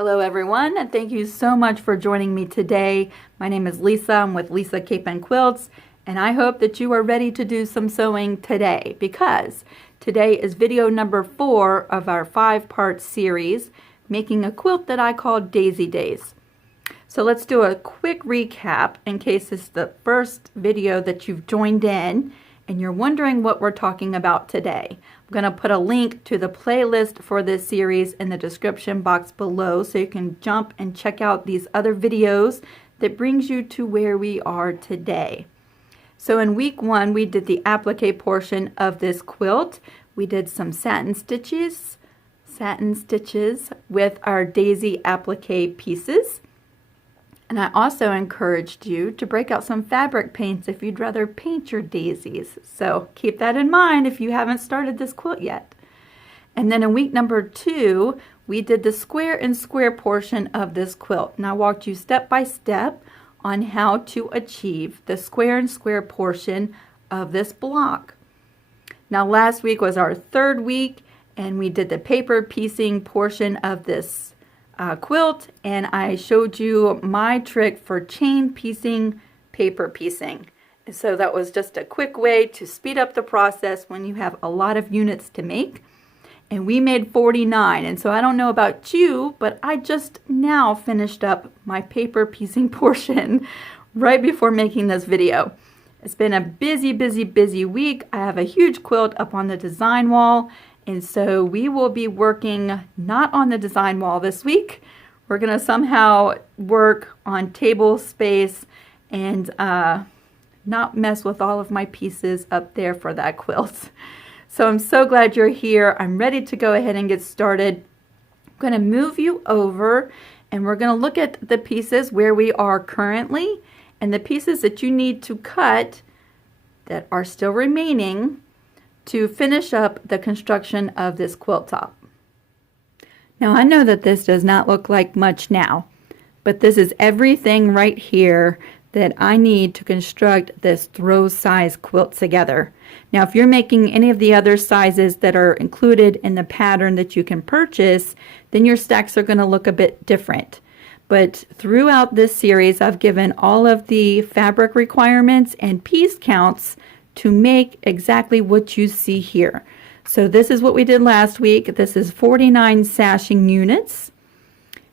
Hello everyone, and thank you so much for joining me today. My name is Lisa. I'm with Lisa Capen Quilts, and I hope that you are ready to do some sewing today because today is video number 4 of our 5-part series, making a quilt that I call Daisy Days. So let's do a quick recap in case it's the first video that you've joined in and you're wondering what we're talking about today. I'm going to put a link to the playlist for this series in the description box below so you can jump and check out these other videos that brings you to where we are today. So in week 1 we did the applique portion of this quilt. We did some satin stitches with our daisy applique pieces. And I also encouraged you to break out some fabric paints if you'd rather paint your daisies. So keep that in mind if you haven't started this quilt yet. And then in week number 2, we did the square and square portion of this quilt. And I walked you step by step on how to achieve the square and square portion of this block. Now last week was our 3rd week, and we did the paper piecing portion of this quilt, and I showed you my trick for chain piecing, paper piecing. And so that was just a quick way to speed up the process when you have a lot of units to make. And we made 49, and so I don't know about you, but I just now finished up my paper piecing portion right before making this video. It's been a busy week. I have a huge quilt up on the design wall, and so we will be working not on the design wall this week. We're going to somehow work on table space and not mess with all of my pieces up there for that quilt. So I'm so glad you're here. I'm ready to go ahead and get started. I'm going to move you over and we're going to look at the pieces where we are currently and the pieces that you need to cut that are still remaining to finish up the construction of this quilt top. Now I know that this does not look like much now, but this is everything right here that I need to construct this throw size quilt together. Now if you're making any of the other sizes that are included in the pattern that you can purchase, then your stacks are going to look a bit different. But throughout this series I've given all of the fabric requirements and piece counts to make exactly what you see here. So this is what we did last week. This is 49 sashing units.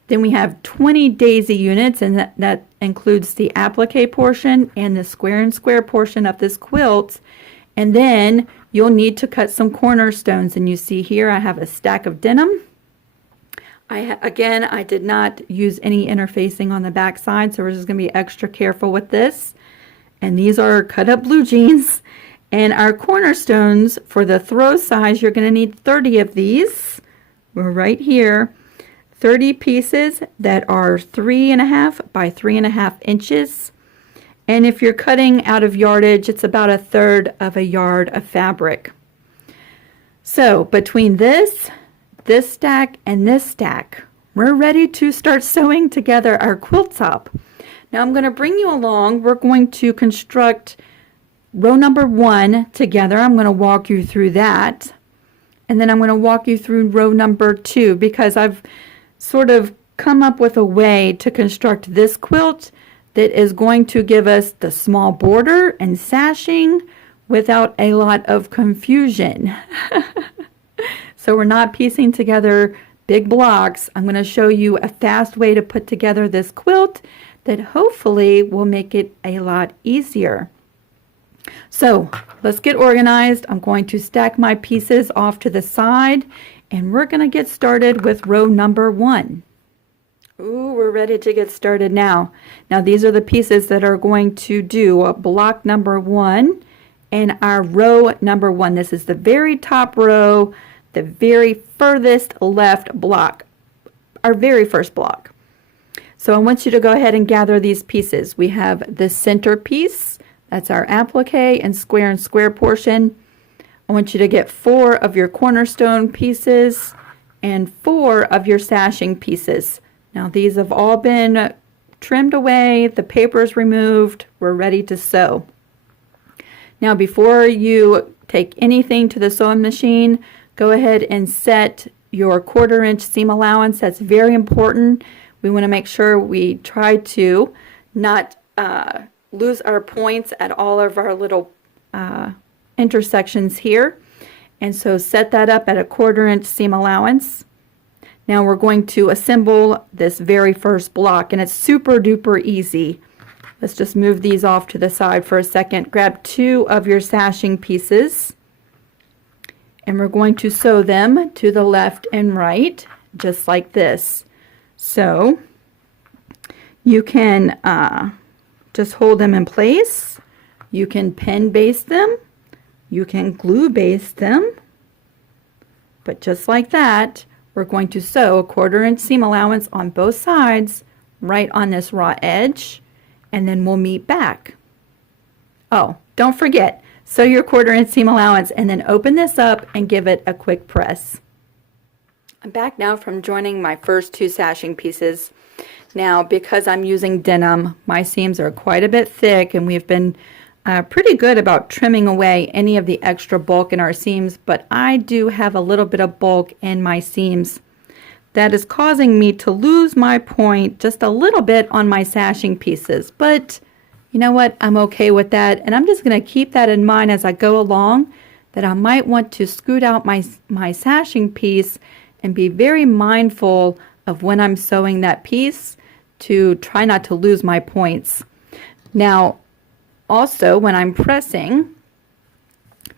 Then we have 20 daisy units, and that includes the applique portion and the square and square portion of this quilt. And then you'll need to cut some cornerstones, and you see here I have a stack of denim. Again, I did not use any interfacing on the back side, so we're just going to be extra careful with this. And these are cut up blue jeans. And our cornerstones for the throw size, you're going to need 30 of these. We're right here. 30 pieces that are 3.5 by 3.5 inches. And if you're cutting out of yardage, it's about 1/3 of a yard of fabric. So between this stack, and this stack, we're ready to start sewing together our quilt top. Now I'm going to bring you along. We're going to construct row number 1 together. I'm going to walk you through that. And then I'm going to walk you through row number 2 because I've sort of come up with a way to construct this quilt that is going to give us the small border and sashing without a lot of confusion. So we're not piecing together big blocks. I'm going to show you a fast way to put together this quilt that hopefully will make it a lot easier. So let's get organized. I'm going to stack my pieces off to the side and we're going to get started with row number 1. Ooh, we're ready to get started now. Now these are the pieces that are going to do block number 1 and our row number 1. This is the very top row, the very furthest left block, our very first block. So I want you to go ahead and gather these pieces. We have the center piece, that's our applique and square portion. I want you to get 4 of your cornerstone pieces and 4 of your sashing pieces. Now these have all been trimmed away, the paper is removed, we're ready to sew. Now before you take anything to the sewing machine, go ahead and set your 1/4 inch seam allowance. That's very important. We want to make sure we try to not lose our points at all of our little intersections here. And so set that up at a 1/4 inch seam allowance. Now we're going to assemble this very first block, and it's super duper easy. Let's just move these off to the side for a second. Grab 2 of your sashing pieces, and we're going to sew them to the left and right, just like this. So you can just hold them in place. You can pin baste them. You can glue baste them. But just like that, we're going to sew a 1/4 inch seam allowance on both sides, right on this raw edge, and then we'll meet back. Oh, don't forget, sew your 1/4 inch seam allowance and then open this up and give it a quick press. I'm back now from joining my first 2 sashing pieces. Now, because I'm using denim, my seams are quite a bit thick, and we've been pretty good about trimming away any of the extra bulk in our seams, but I do have a little bit of bulk in my seams. That is causing me to lose my point just a little bit on my sashing pieces, but you know what? I'm okay with that, and I'm just going to keep that in mind as I go along, that I might want to scoot out my sashing piece and be very mindful of when I'm sewing that piece to try not to lose my points. Now, also, when I'm pressing,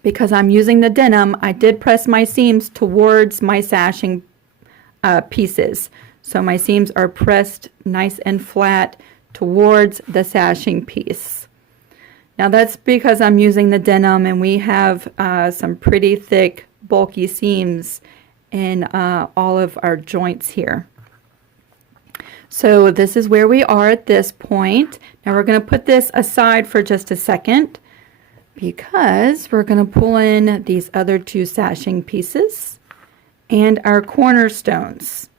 because I'm using the denim, I did press my seams towards my sashing pieces. So my seams are pressed nice and flat towards the sashing piece. Now that's because I'm using the denim, and we have some pretty thick, bulky seams in all of our joints here. So this is where we are at this point. Now we're going to put this aside for just a second, because we're going to pull in these other 2 sashing pieces and our cornerstones.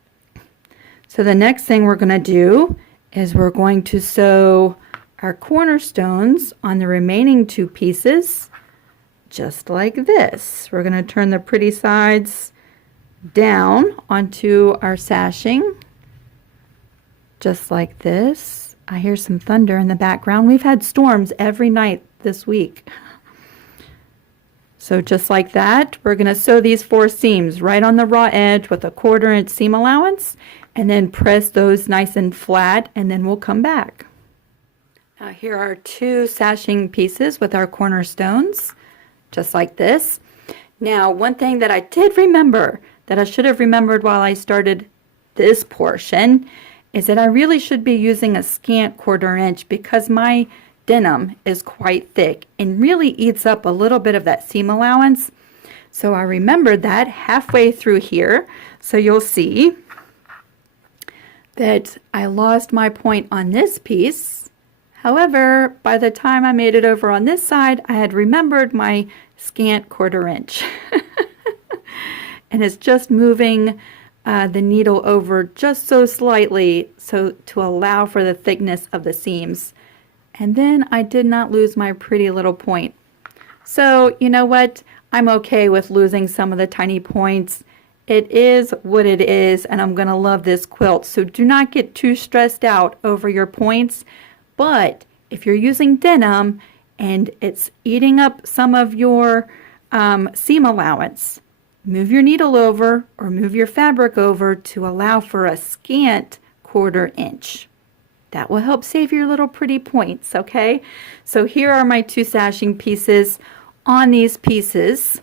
So the next thing we're going to do is we're going to sew our cornerstones on the remaining 2 pieces, just like this. We're going to turn the pretty sides down onto our sashing, just like this. I hear some thunder in the background. We've had storms every night this week. So just like that, we're going to sew these 4 seams right on the raw edge with a 1/4 inch seam allowance, and then press those nice and flat, and then we'll come back. Now here are 2 sashing pieces with our cornerstones, just like this. Now, one thing that I did remember, that I should have remembered while I started this portion, is that I really should be using a scant 1/4 inch, because my denim is quite thick and really eats up a little bit of that seam allowance. So I remembered that halfway through here. So you'll see that I lost my point on this piece. However, by the time I made it over on this side, I had remembered my scant 1/4 inch. And it's just moving the needle over just so slightly, so to allow for the thickness of the seams. And then I did not lose my pretty little point. So you know what? I'm okay with losing some of the tiny points. It is what it is, and I'm going to love this quilt. So do not get too stressed out over your points. But if you're using denim and it's eating up some of your seam allowance, move your needle over or move your fabric over to allow for a scant 1/4 inch. That will help save your little pretty points, okay? So here are my 2 sashing pieces. On these pieces,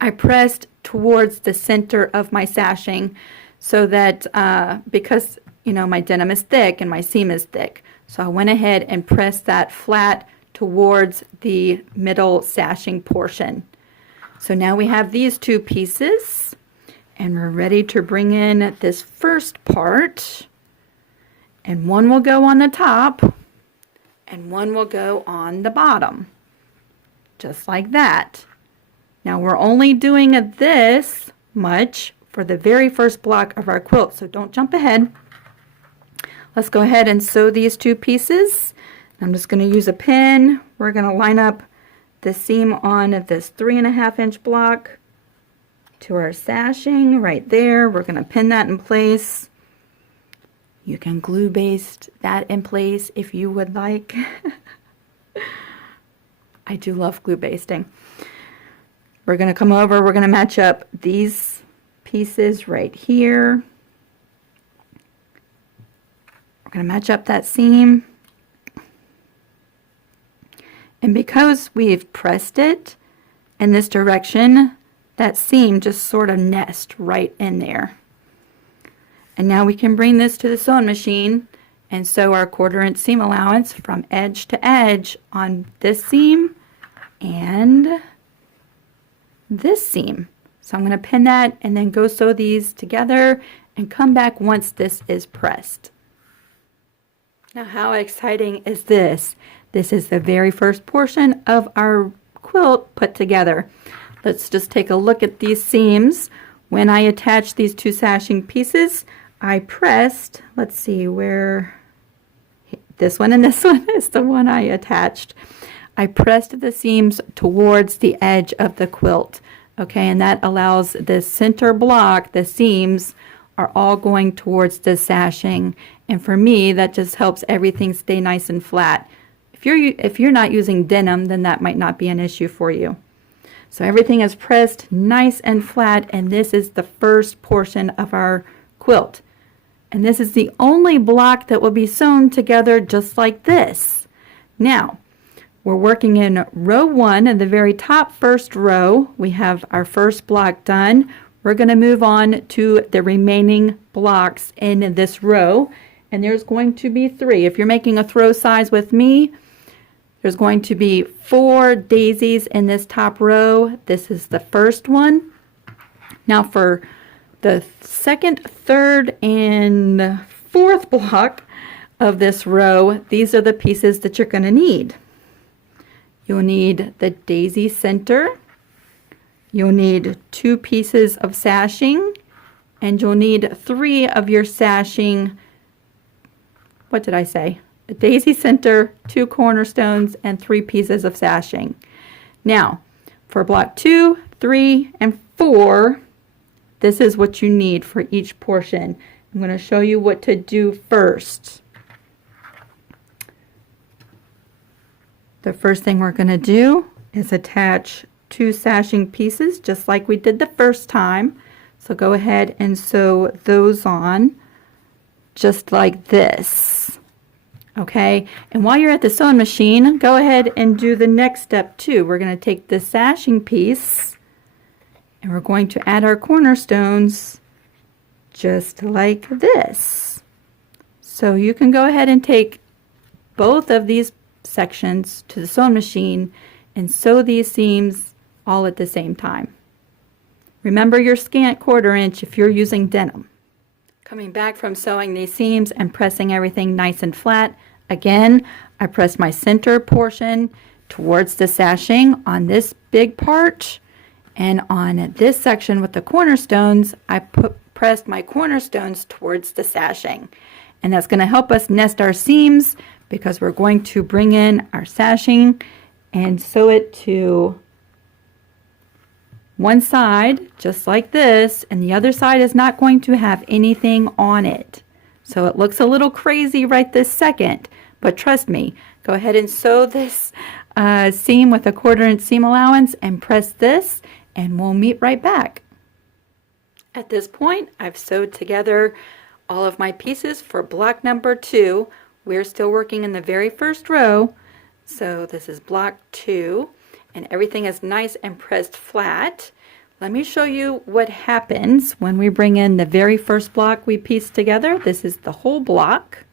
I pressed towards the center of my sashing, so that because you know my denim is thick and my seam is thick, so I went ahead and pressed that flat towards the middle sashing portion. So now we have these 2 pieces, and we're ready to bring in this first part, and one will go on the top and one will go on the bottom, just like that. Now we're only doing this much for the very first block of our quilt, so don't jump ahead. Let's go ahead and sew these 2 pieces. I'm just going to use a pin. We're going to line up the seam on this 3.5 inch block, to our sashing right there. We're going to pin that in place. You can glue baste that in place if you would like. I do love glue basting. We're going to come over, we're going to match up these pieces right here. We're going to match up that seam. And because we've pressed it in this direction, that seam just sort of nests right in there. And now we can bring this to the sewing machine and sew our 1/4 inch seam allowance from edge to edge on this seam and this seam. So I'm going to pin that and then go sew these together and come back once this is pressed. Now how exciting is this? This is the very first portion of our quilt put together. Let's just take a look at these seams. When I attached these 2 sashing pieces, I pressed, let's see where, this one and this one is the one I attached. I pressed the seams towards the edge of the quilt. Okay, and that allows the center block, the seams are all going towards the sashing. And for me, that just helps everything stay nice and flat. If you're not using denim, then that might not be an issue for you. So everything is pressed nice and flat, and this is the first portion of our quilt. And this is the only block that will be sewn together just like this. Now, we're working in row 1 in the very top first row. We have our first block done. We're going to move on to the remaining blocks in this row. And there's going to be 3. If you're making a throw size with me, there's going to be 4 daisies in this top row. This is the first one. Now for the second, third, and fourth block of this row, these are the pieces that you're going to need. You'll need the daisy center. You'll need 2 pieces of sashing, and you'll need 3 of your sashing. What did I say? A daisy center, 2 cornerstones, and 3 pieces of sashing. Now, for block 2, 3, and 4, this is what you need for each portion. I'm going to show you what to do first. The first thing we're going to do is attach 2 sashing pieces just like we did the first time. So go ahead and sew those on just like this. Okay, and while you're at the sewing machine, go ahead and do the next step too. We're going to take the sashing piece and we're going to add our cornerstones just like this. So you can go ahead and take both of these sections to the sewing machine and sew these seams all at the same time. Remember your scant 1/4 inch if you're using denim. Coming back from sewing these seams and pressing everything nice and flat, again, I pressed my center portion towards the sashing on this big part, and on this section with the cornerstones, I pressed my cornerstones towards the sashing. And that's going to help us nest our seams because we're going to bring in our sashing and sew it to one side just like this, and the other side is not going to have anything on it. So it looks a little crazy right this second, but trust me, go ahead and sew this seam with a 1/4 inch seam allowance and press this, and we'll meet right back. At this point, I've sewed together all of my pieces for block number 2. We're still working in the very first row, so this is block 2, and everything is nice and pressed flat. Let me show you what happens when we bring in the very first block we pieced together. This is the whole block,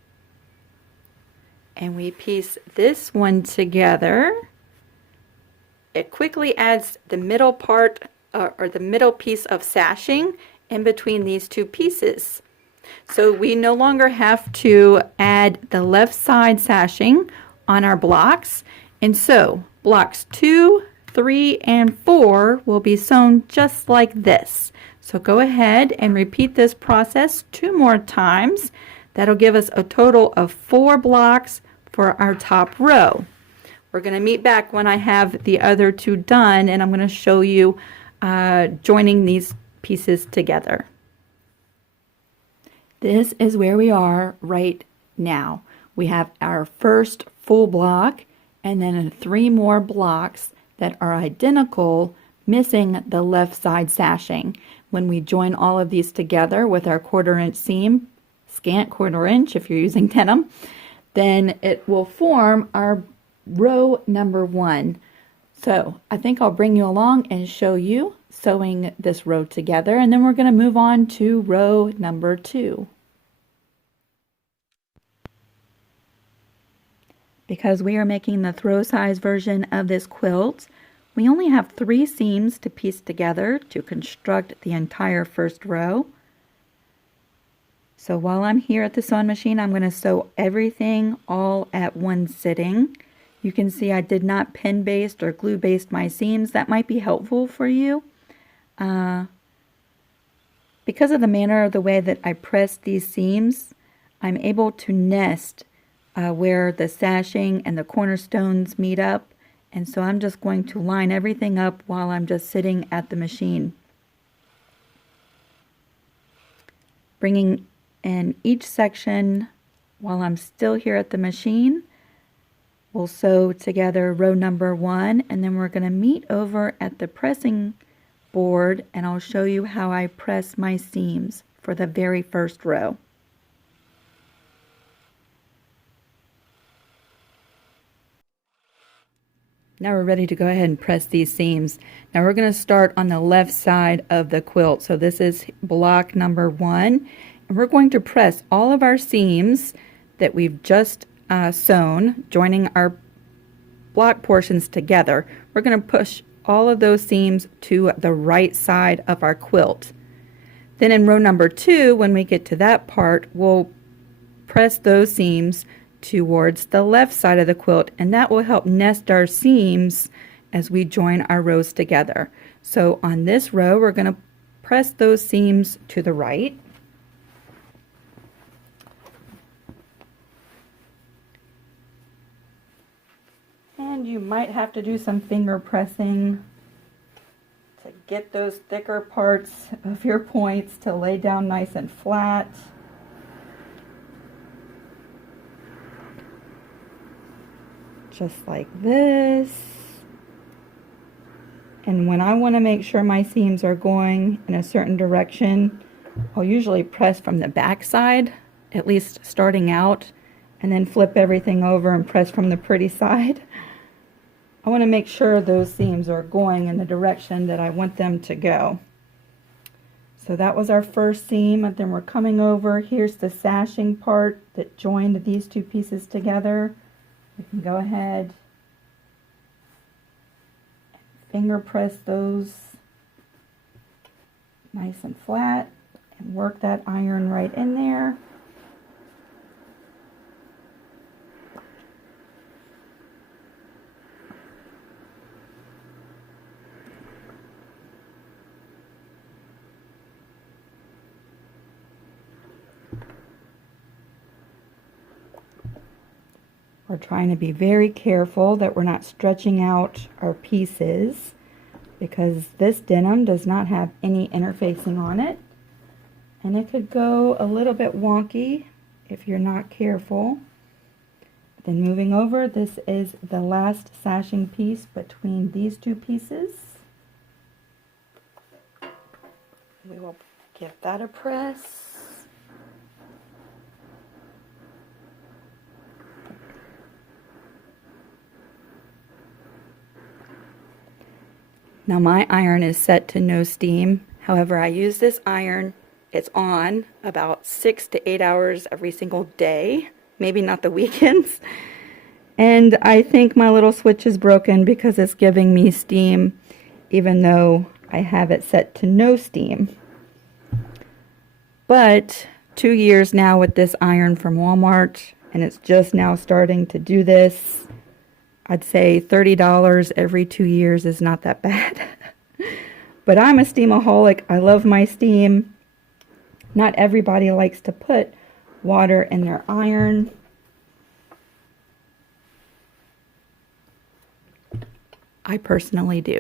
and we piece this one together. It quickly adds the middle part or the middle piece of sashing in between these 2 pieces. So we no longer have to add the left side sashing on our blocks. And so blocks 2, 3, and 4 will be sewn just like this. So go ahead and repeat this process 2 more times. That'll give us a total of 4 blocks for our top row. We're going to meet back when I have the other 2 done, and I'm going to show you joining these pieces together. This is where we are right now. We have our first full block and then 3 more blocks that are identical, missing the left side sashing. When we join all of these together with our 1/4 inch seam, scant 1/4 inch if you're using denim, then it will form our row number 1. So I think I'll bring you along and show you sewing this row together, and then we're going to move on to row number 2. Because we are making the throw size version of this quilt, we only have 3 seams to piece together to construct the entire first row. So while I'm here at the sewing machine, I'm going to sew everything all at one sitting. You can see I did not pin baste or glue baste my seams. That might be helpful for you. Because of the manner of the way that I press these seams, I'm able to nest where the sashing and the cornerstones meet up, and so I'm just going to line everything up while I'm just sitting at the machine. Bringing in each section while I'm still here at the machine, we'll sew together row number 1, and then we're going to meet over at the pressing board and I'll show you how I press my seams for the very first row. Now we're ready to go ahead and press these seams. Now we're going to start on the left side of the quilt. So this is block number 1. And we're going to press all of our seams that we've just sewn, joining our block portions together. We're going to push all of those seams to the right side of our quilt. Then in row number 2, when we get to that part, we'll press those seams towards the left side of the quilt, and that will help nest our seams as we join our rows together. So on this row, we're going to press those seams to the right. And you might have to do some finger pressing to get those thicker parts of your points to lay down nice and flat. Just like this. And when I want to make sure my seams are going in a certain direction, I'll usually press from the back side, at least starting out, and then flip everything over and press from the pretty side. I want to make sure those seams are going in the direction that I want them to go. So that was our first seam, and then we're coming over. Here's the sashing part that joined these 2 pieces together. We can go ahead and finger press those nice and flat and work that iron right in there. We're trying to be very careful that we're not stretching out our pieces, because this denim does not have any interfacing on it, and it could go a little bit wonky if you're not careful. Then moving over, this is the last sashing piece between these 2 pieces. We will give that a press. Now my iron is set to no steam. However, I use this iron, it's on about 6 to 8 hours every single day, maybe not the weekends. And I think my little switch is broken because it's giving me steam even though I have it set to no steam. But 2 years now with this iron from Walmart, and it's just now starting to do this. I'd say $30 every 2 years is not that bad. But I'm a steamaholic. I love my steam. Not everybody likes to put water in their iron. I personally do.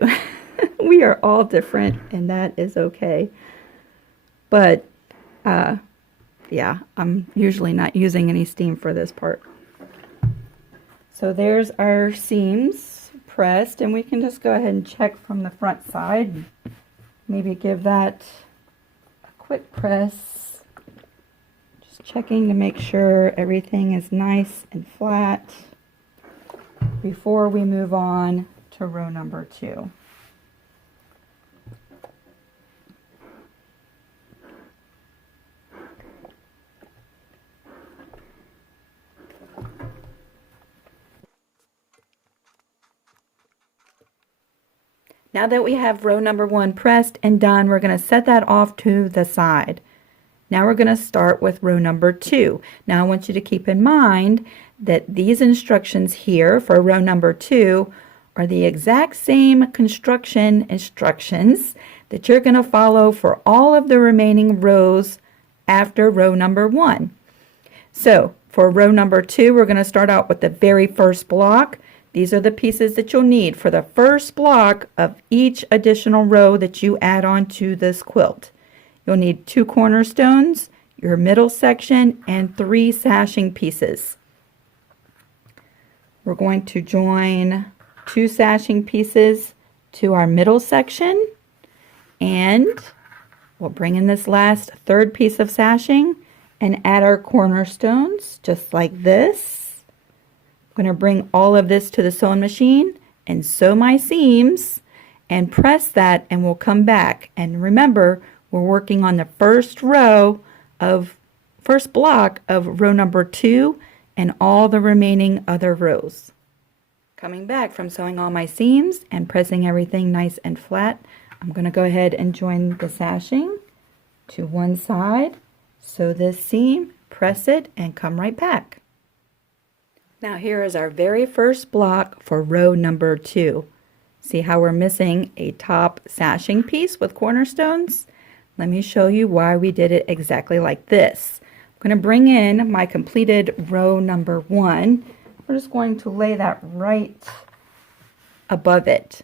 We are all different, and that is okay. But yeah, I'm usually not using any steam for this part. So there's our seams pressed, and we can just go ahead and check from the front side. Maybe give that a quick press. Just checking to make sure everything is nice and flat before we move on to row number 2. Now that we have row number 1 pressed and done, we're going to set that off to the side. Now we're going to start with row number 2. Now I want you to keep in mind that these instructions here for row number 2 are the exact same construction instructions that you're going to follow for all of the remaining rows after row number 1. So for row number 2, we're going to start out with the very first block. These are the pieces that you'll need for the first block of each additional row that you add on to this quilt. You'll need 2 cornerstones, your middle section, and 3 sashing pieces. We're going to join 2 sashing pieces to our middle section, and we'll bring in this last 3rd piece of sashing and add our cornerstones just like this. I'm going to bring all of this to the sewing machine and sew my seams and press that, and we'll come back. And remember, we're working on the first block of row number 2 and all the remaining other rows. Coming back from sewing all my seams and pressing everything nice and flat, I'm going to go ahead and join the sashing to one side, sew this seam, press it, and come right back. Now here is our very first block for row number 2. See how we're missing a top sashing piece with cornerstones? Let me show you why we did it exactly like this. I'm going to bring in my completed row number 1. We're just going to lay that right above it.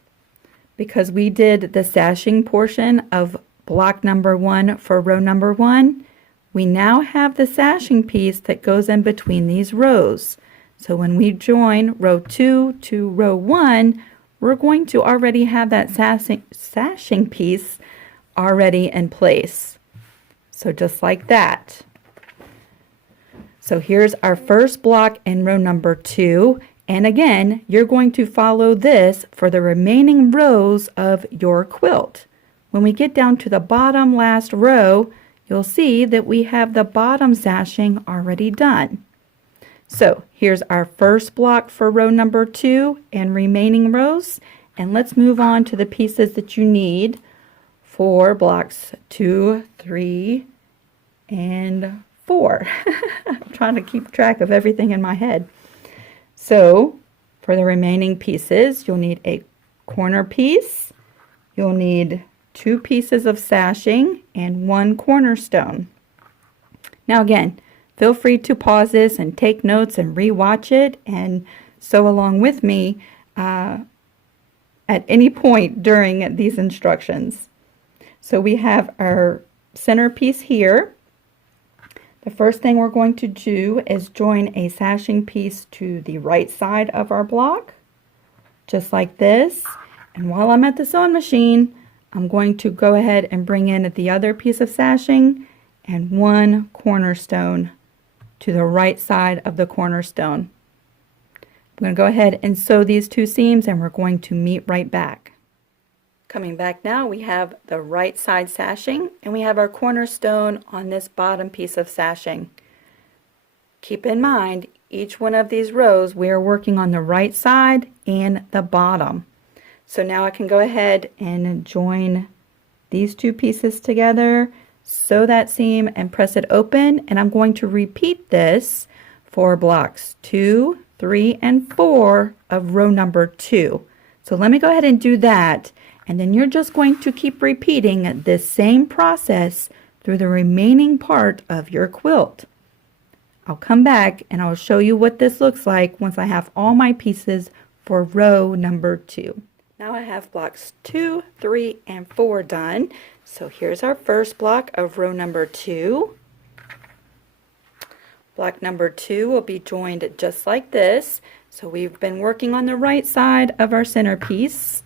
Because we did the sashing portion of block number 1 for row number 1, we now have the sashing piece that goes in between these rows. So when we join row 2 to row 1, we're going to already have that sashing piece already in place. So just like that. So here's our first block in row number 2. And again, you're going to follow this for the remaining rows of your quilt. When we get down to the bottom last row, you'll see that we have the bottom sashing already done. So here's our first block for row number 2 and remaining rows, and let's move on to the pieces that you need for blocks 2, 3, and 4. I'm trying to keep track of everything in my head. So for the remaining pieces, you'll need a corner piece, you'll need 2 pieces of sashing, and 1 cornerstone. Now again, feel free to pause this and take notes and re-watch it and sew along with me at any point during these instructions. So we have our center piece here. The first thing we're going to do is join a sashing piece to the right side of our block, just like this. And while I'm at the sewing machine, I'm going to go ahead and bring in the other piece of sashing and 1 cornerstone to the right side of the cornerstone. I'm going to go ahead and sew these 2 seams, and we're going to meet right back. Coming back now, we have the right side sashing, and we have our cornerstone on this bottom piece of sashing. Keep in mind, each one of these rows, we are working on the right side and the bottom. So now I can go ahead and join these 2 pieces together, sew that seam and press it open, and I'm going to repeat this for blocks 2, 3, and 4 of row number 2. So let me go ahead and do that, and then you're just going to keep repeating this same process through the remaining part of your quilt. I'll come back and I'll show you what this looks like once I have all my pieces for row number 2. Now I have blocks 2, 3, and 4 done. So here's our first block of row number 2. Block number 2 will be joined just like this. So we've been working on the right side of our centerpiece.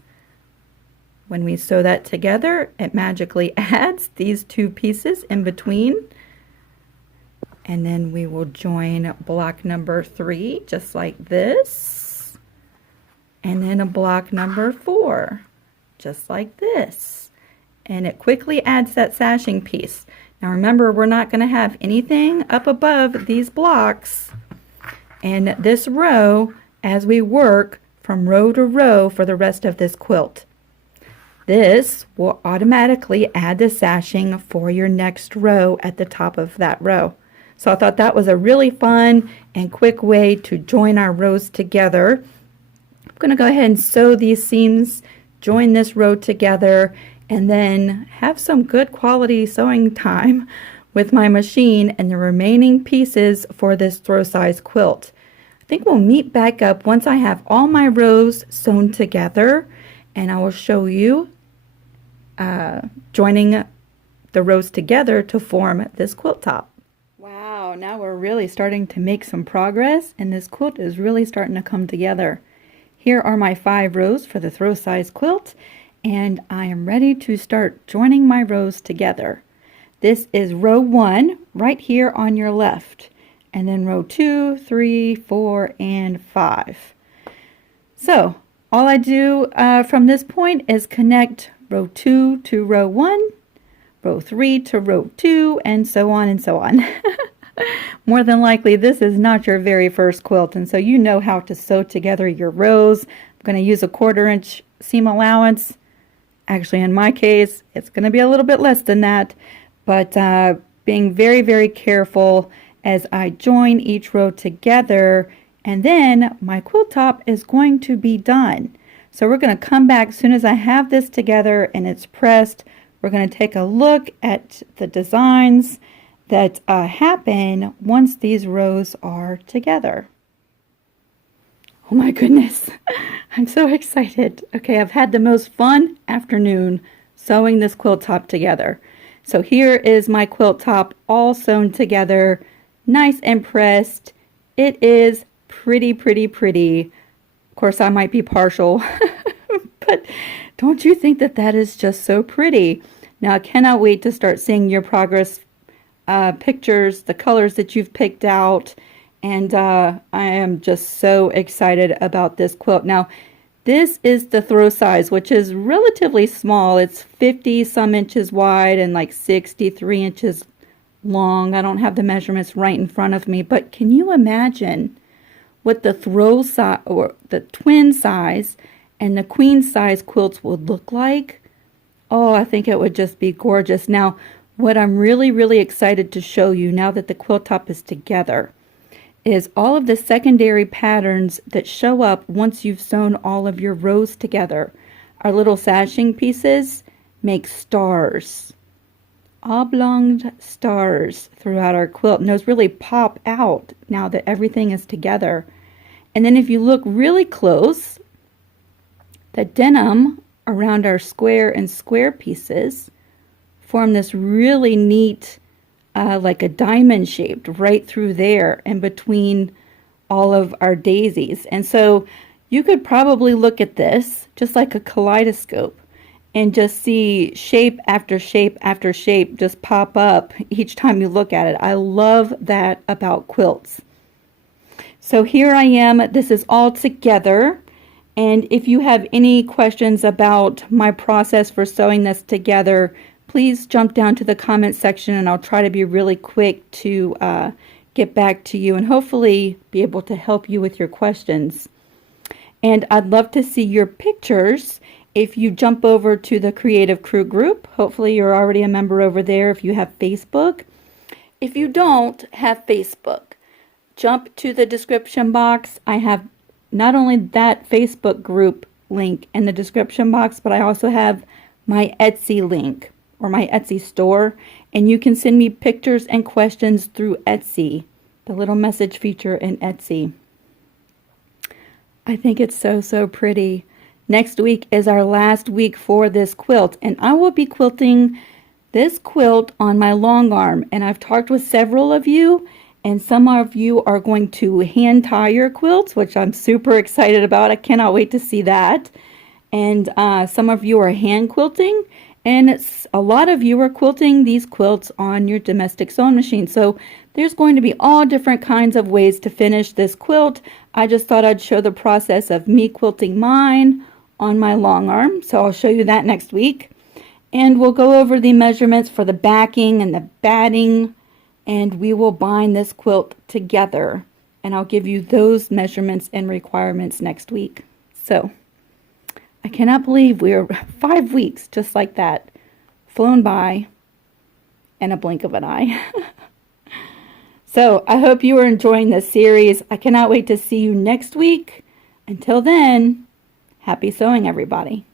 When we sew that together, it magically adds these 2 pieces in between. And then we will join block number 3 just like this. And then a block number 4 just like this. And it quickly adds that sashing piece. Now remember, we're not going to have anything up above these blocks in this row as we work from row to row for the rest of this quilt. This will automatically add the sashing for your next row at the top of that row. So I thought that was a really fun and quick way to join our rows together. I'm going to go ahead and sew these seams, join this row together, and then have some good quality sewing time with my machine and the remaining pieces for this throw size quilt. I think we'll meet back up once I have all my rows sewn together, and I will show you joining the rows together to form this quilt top. Wow, now we're really starting to make some progress, and this quilt is really starting to come together. Here are my 5 rows for the throw size quilt, and I am ready to start joining my rows together. This is row 1 right here on your left, and then row 2, 3, 4, and 5. So all I do from this point is connect row 2 to row 1, row 3 to row 2, and so on and so on. More than likely, this is not your very first quilt, and so you know how to sew together your rows. I'm going to use a 1/4 inch seam allowance. Actually, in my case, it's going to be a little bit less than that, but being very, very careful as I join each row together, and then my quilt top is going to be done. So we're going to come back as soon as I have this together and it's pressed. We're going to take a look at the designs that happen once these rows are together. Oh my goodness, I'm so excited. Okay, I've had the most fun afternoon sewing this quilt top together. So here is my quilt top all sewn together, nice and pressed. It is pretty, pretty, pretty. Of course, I might be partial, but don't you think that that is just so pretty? Now, I cannot wait to start seeing your progress pictures, the colors that you've picked out, and I am just so excited about this quilt. Now, this is the throw size, which is relatively small. It's 50 some inches wide and like 63 inches long. I don't have the measurements right in front of me, but can you imagine what the throw size or the twin size and the queen size quilts would look like? Oh, I think it would just be gorgeous. Now, what I'm really, really excited to show you now that the quilt top is together is all of the secondary patterns that show up once you've sewn all of your rows together. Our little sashing pieces make stars, oblong stars throughout our quilt, and those really pop out now that everything is together. And then if you look really close, the denim around our square and square pieces form this really neat like a diamond shaped right through there and between all of our daisies. And so you could probably look at this just like a kaleidoscope and just see shape after shape after shape just pop up each time you look at it. I love that about quilts. So here I am. This is all together. And if you have any questions about my process for sewing this together, please jump down to the comment section and I'll try to be really quick to get back to you and hopefully be able to help you with your questions. And I'd love to see your pictures if you jump over to the Creative Crew group. Hopefully you're already a member over there if you have Facebook. If you don't have Facebook, jump to the description box. I have not only that Facebook group link in the description box, but I also have my Etsy link or my Etsy store, and you can send me pictures and questions through Etsy, the little message feature in Etsy. I think it's so, so pretty. next week is our last week for this quilt, and I will be quilting this quilt on my long arm. And I've talked with several of you, and some of you are going to hand tie your quilts, which I'm super excited about. I cannot wait to see that. And some of you are hand quilting, and a lot of you are quilting these quilts on your domestic sewing machine. So there's going to be all different kinds of ways to finish this quilt. I just thought I'd show the process of me quilting mine on my long arm. So I'll show you that next week. And we'll go over the measurements for the backing and the batting, and we will bind this quilt together. And I'll give you those measurements and requirements next week. So I cannot believe we're 5 weeks just like that, flown by in a blink of an eye. So I hope you are enjoying this series. I cannot wait to see you next week. Until then, happy sewing, everybody.